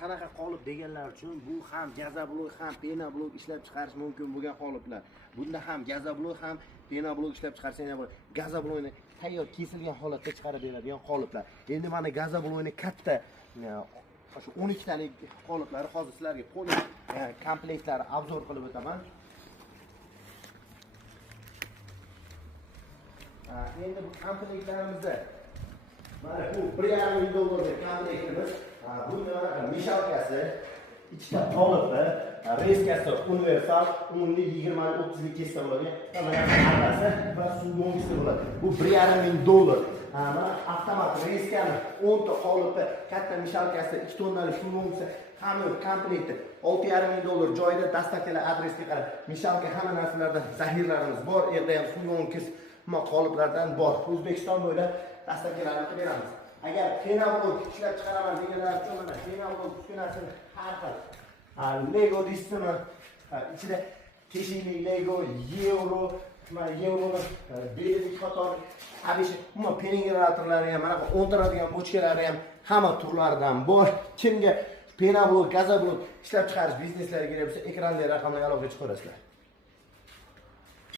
qanaqa qolip deganlar uchun bu ham gazoblok ham penoblok ishlab chiqarish mumkin bo'lgan qoliplar. Bunda ham gazoblok ham penoblok ishlab chiqarsangiz ham gazoblokni tayyor kesilgan holatda chiqarib beradigan qoliplar. Endi mana gazoblokni katta shu 12 talik qoliplari hozir sizlarga qo'l komplektlari obzor qilib o'taman. Endi bu komplektlarimizda mana bu $1,5 komplektimiz. Bunda mishalkasi, ikkita qolipi, reskasi universal, unli 20-30 kessa bo'ladi. Hammasi va suvg'ongisi bo'ladi. Bu $1,5. Mana avtomat reskani 10 ta qolipi, katta mishalkasi, 2 tonnalik suvg'ongisi, hamma komplekti $6,5 joyida dastavkalar adresga qarab. Mishalka hamma narsalarda zahirlarimiz bor, yerda ham suvg'ongis qoliplardan bor. O'zbekiston bo'ylab dastavkalarni qilib beramiz. Agar penoblok ishlab chiqaraman deganlar uchun mana penoblok uskunasini har xil Lego deysizmi? Ichida teshikli Lego, Euro, mana Euroni bellik qator abish, umuman pengeneratorlari ham, mana o'ntiradigan bochkalari ham hamma turlaridan bor. Kimga penoblok, gazoblok ishlab chiqarish bizneslariga kerak bo'lsa, ekrandagi raqamlarga aloqaga chiqaverasizlar.